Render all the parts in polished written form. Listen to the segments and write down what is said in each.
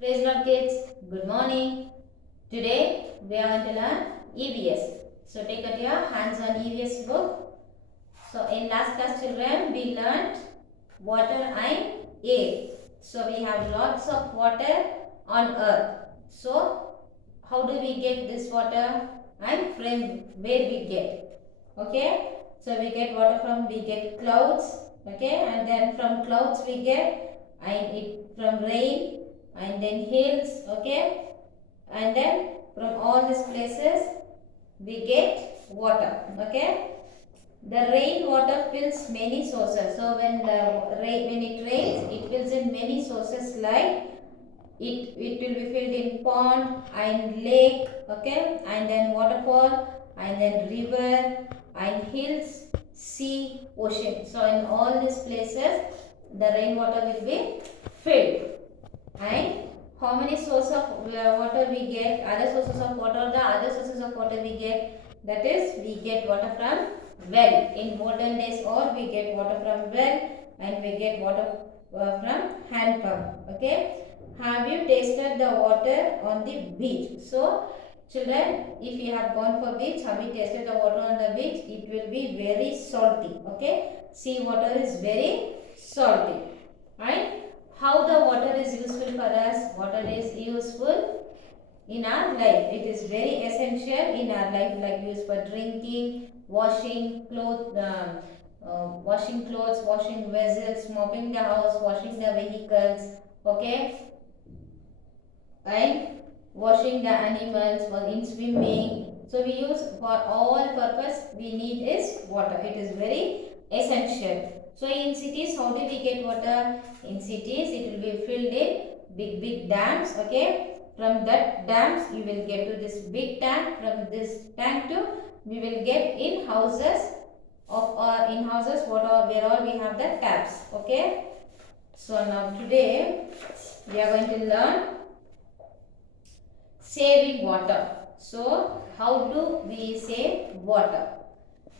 Praise Lord kids, good morning. Today we are going to learn EVS. So take out your hands on EVS book. So in last class children we learned water and air. So we have lots of water on earth. So how do we get this water and from where we get? Okay. So we get water from, we get clouds. Okay. And then from clouds we get and it from rain and then hills. Okay. And then from all these places we get water. Okay. The rain water fills many sources. So when it rains, it fills in many sources like it will be filled in pond and lake, okay, and then waterfall and then river and hills, sea, ocean. So in all these places the rainwater will be filled. And how many sources of water we get, other sources of water, the other sources of water we get, that is we get water from well. In modern days all we get water from well and we get water from hand pump. Okay. Have you tasted the water on the beach? So children, if you have gone for beach, have you tasted the water on the beach? It will be very salty. Okay. Sea water is very salty. Right? How the water is useful for us? Water is useful in our life. It is very essential in our life, like used for drinking, washing clothes, washing vessels, mopping the house, washing the vehicles. Okay, and washing the animals, for in swimming. So we use for all purpose we need is water. It is very essential. So in cities, how do we get water? In cities, it will be filled in big dams. Okay, from that dams you will get to this big tank. From this tank to we will get in houses of in houses where all we have the taps. Okay. So now today we are going to learn saving water. So how do we save water?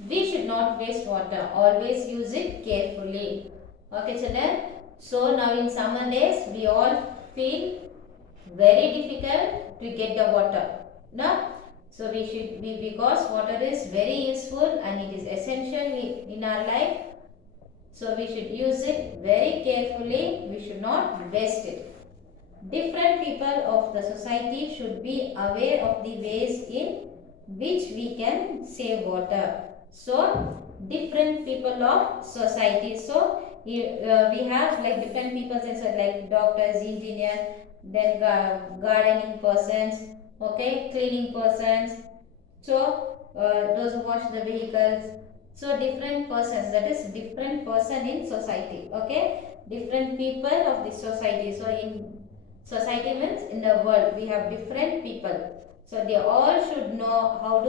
We should not waste water. Always use it carefully. Okay children. So now in summer days we all feel very difficult to get the water. No? So we should be, because water is very useful and it is essential in our life. So we should use it very carefully. We should not waste it. Different people of the society should be aware of the ways in which we can save water. So, different people of society. So, we have like different people like doctors, engineers, then gardening persons, okay, cleaning persons. So, those who wash the vehicles. So, different persons, that is different person in society, okay, different people of the society. So, in society means in the world we have different people. So they all should know how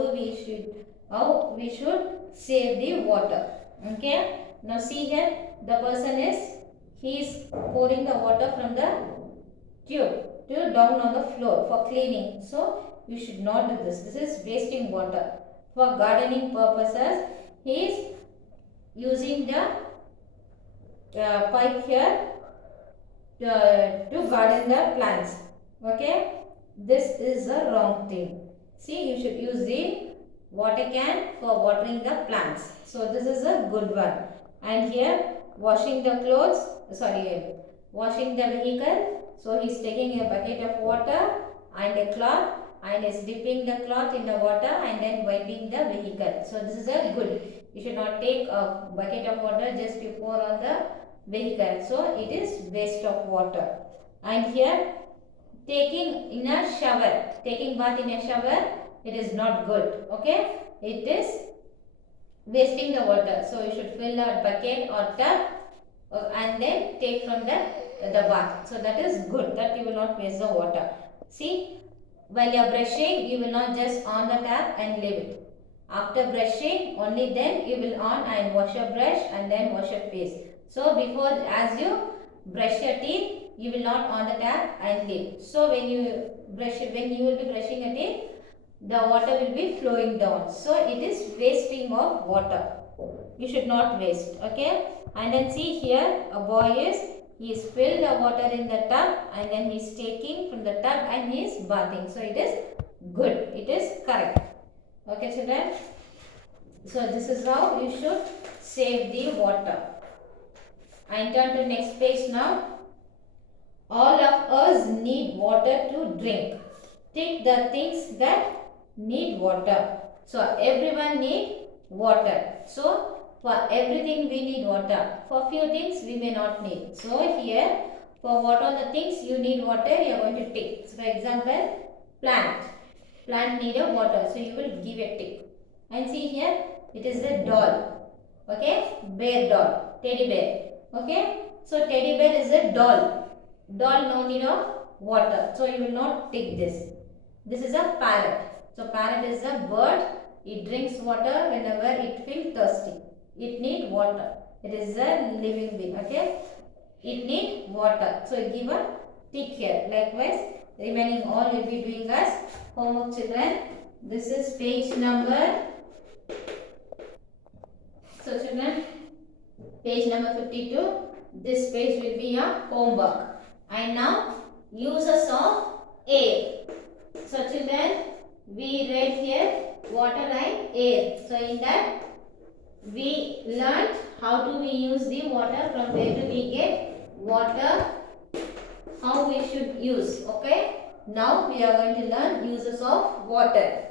we should save the water. Okay. Now see here, the person is he is pouring the water from the tube to down on the floor for cleaning. So you should not do this. This is wasting water. For gardening purposes, he is using the pipe here to garden the plants. Okay, this is a wrong thing. See, you should use the water can for watering the plants. So this is a good one. And here washing the clothes, washing the vehicle. So he is taking a bucket of water and a cloth and is dipping the cloth in the water and then wiping the vehicle. So this is a good. You should not take a bucket of water just to pour on the vehicle. So it is waste of water. And here taking in a shower, taking bath in a shower, it is not good. Okay, it is wasting the water. So you should fill a bucket or tub and then take from the bath. So that is good, that you will not waste the water. See, while you are brushing, you will not just on the tap and leave it. After brushing, only then you will on and wash your brush and then wash your face. So before, as you brush your teeth, you will not on the tap and leave. So when you will be brushing your teeth, the water will be flowing down. So it is wasting of water. You should not waste. Okay. And then see here, a boy is he is filled the water in the tub and then he is taking from the tub and he is bathing. So it is good. It is correct. Okay, children. So this is how you should save the water. I turn to next page now. All of us need water to drink. Take the things that need water. So everyone need water. So for everything we need water. For few things we may not need. So here for what all the things you need water you are going to take. So for example, plant. Plant need a water. So you will give a tick. And see here it is a doll. Okay, bear doll, teddy bear. Okay, so teddy bear is a doll. Doll no need of water. So you will not take this. This is a parrot. So parrot is a bird. It drinks water whenever it feels thirsty. It need water. It is a living being. Okay. It need water. So give a tick here. Likewise, remaining all will be doing as homework, children. This is page number. So children, page number 52. This page will be your homework. And now uses of air. So children, we read here water and air. So in that we learned how do we use the water, from where do we get water, how we should use. Okay. Now we are going to learn uses of water.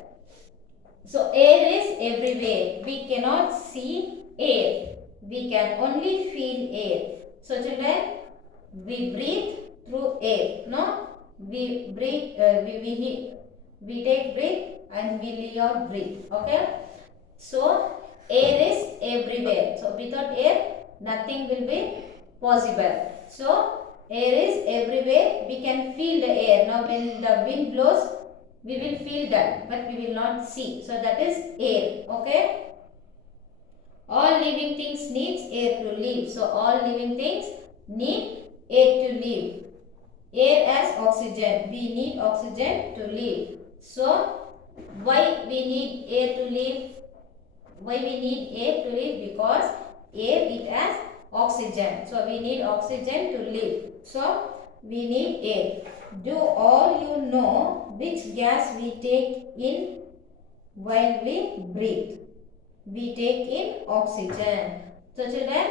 So air is everywhere. We cannot see air. We can only feel air. So children, we breathe through air. No, we breathe. We take breath and we leave out breath. Okay. So air is everywhere. So without air, nothing will be possible. So air is everywhere. We can feel the air. Now when the wind blows, we will feel that, but we will not see. So that is air. Okay. All living things needs air to live. So all living things need air to live. Air as oxygen. We need oxygen to live. So why we need air to live? Why we need air to live? Because air it has oxygen. So we need oxygen to live. So we need air. Do all you know which gas we take in while we breathe? We take in oxygen. So children,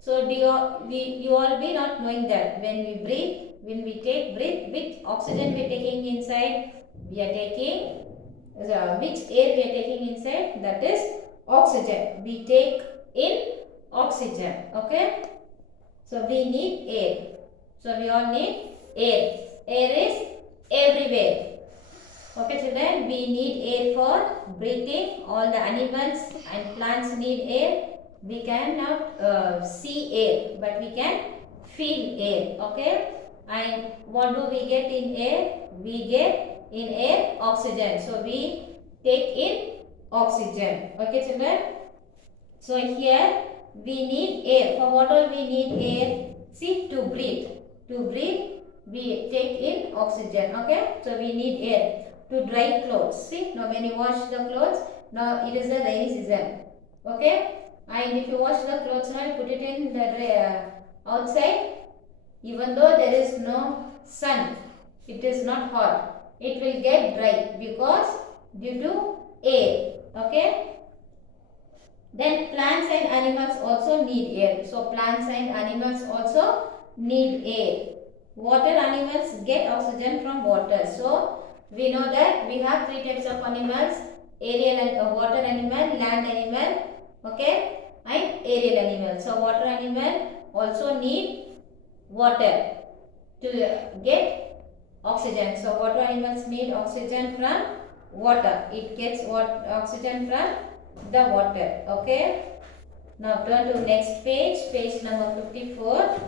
so you all be not knowing that when we breathe, when we take breath, which oxygen we are taking inside? We are taking which air we are taking inside? That is oxygen. We take in oxygen. Okay. So we need air. So we all need air. Air is everywhere. Okay children, we need air for breathing. All the animals and plants need air. We cannot see air, but we can feel air. Okay. And what do we get in air? We get in air oxygen. So we take in oxygen. Okay children. So here we need air. For what all we need air? See, to breathe. To breathe we take in oxygen. Okay. So we need air. To dry clothes. See, now when you wash the clothes, now it is the rainy season. Okay. And if you wash the clothes now, put it in the outside, even though there is no sun, it is not hot, it will get dry because due to air. Okay. Then plants and animals also need air. So plants and animals also need air. Water animals get oxygen from water. So we know that we have three types of animals: aerial and water animal, land animal, okay, and aerial animal. So water animal also need water to get oxygen. So water animals need oxygen from water. It gets oxygen from the water. Okay. Now turn to next page, page number 54.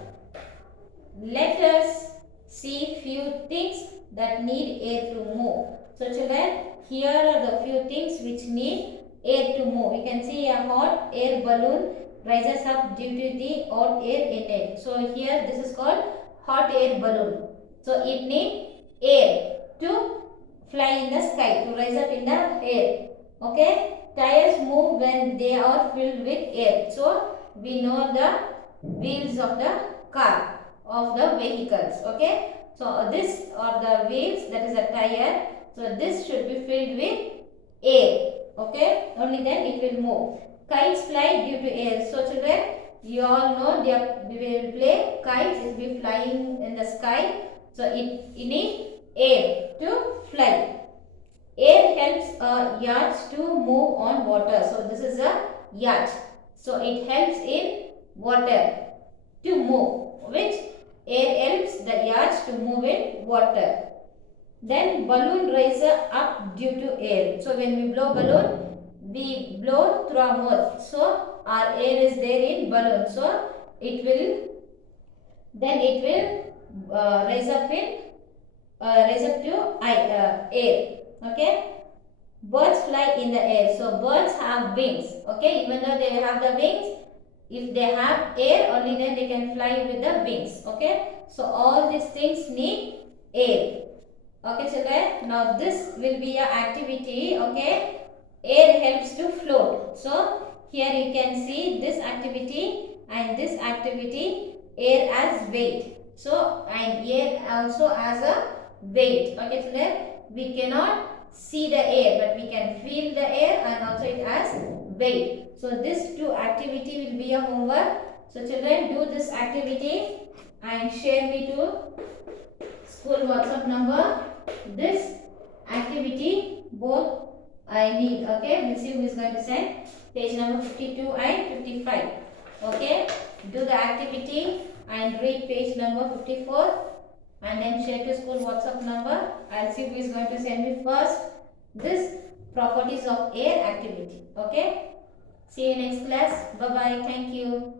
Let us see few things that need air to move. So children, here are the few things which need air to move. You can see a hot air balloon rises up due to the hot air in it. So here this is called hot air balloon. So it needs air to fly in the sky, to rise up in the air. Okay. Tires move when they are filled with air. So we know the wheels of the car. of the vehicles. Okay, so this or the wheels, that is a tire. So this should be filled with air. Okay, only then it will move. Kites fly due to air. So children, you all know we will play kites. It will be flying in the sky. So it needs air to fly. Air helps a yacht to move on water. So this is a yacht. So it helps in water to move. Which air helps the yacht to move in water. Then balloon rises up due to air. So when we blow balloon, we blow through our mouth. So our air is there in balloon. So it will rise up to air. Okay. Birds fly in the air. So birds have wings. Okay. Even though they have the wings, if they have air, only then they can fly with the wings. Okay. So all these things need air. Okay children. Now this will be a activity. Okay. Air helps to float. So here you can see this activity and this activity. Air as weight. So and air also as a weight. Okay children. We cannot see the air, but we can feel the air, and also it has weight. So this two activity will be a homework. So children, do this activity and share me to school WhatsApp number. This activity both I need. Okay, we'll see who is going to send. Page number 52 and 55. Okay, do the activity and read page number 54. And then share to school WhatsApp number. I'll see who is going to send me first this properties of air activity. Okay. See you next class. Bye bye. Thank you.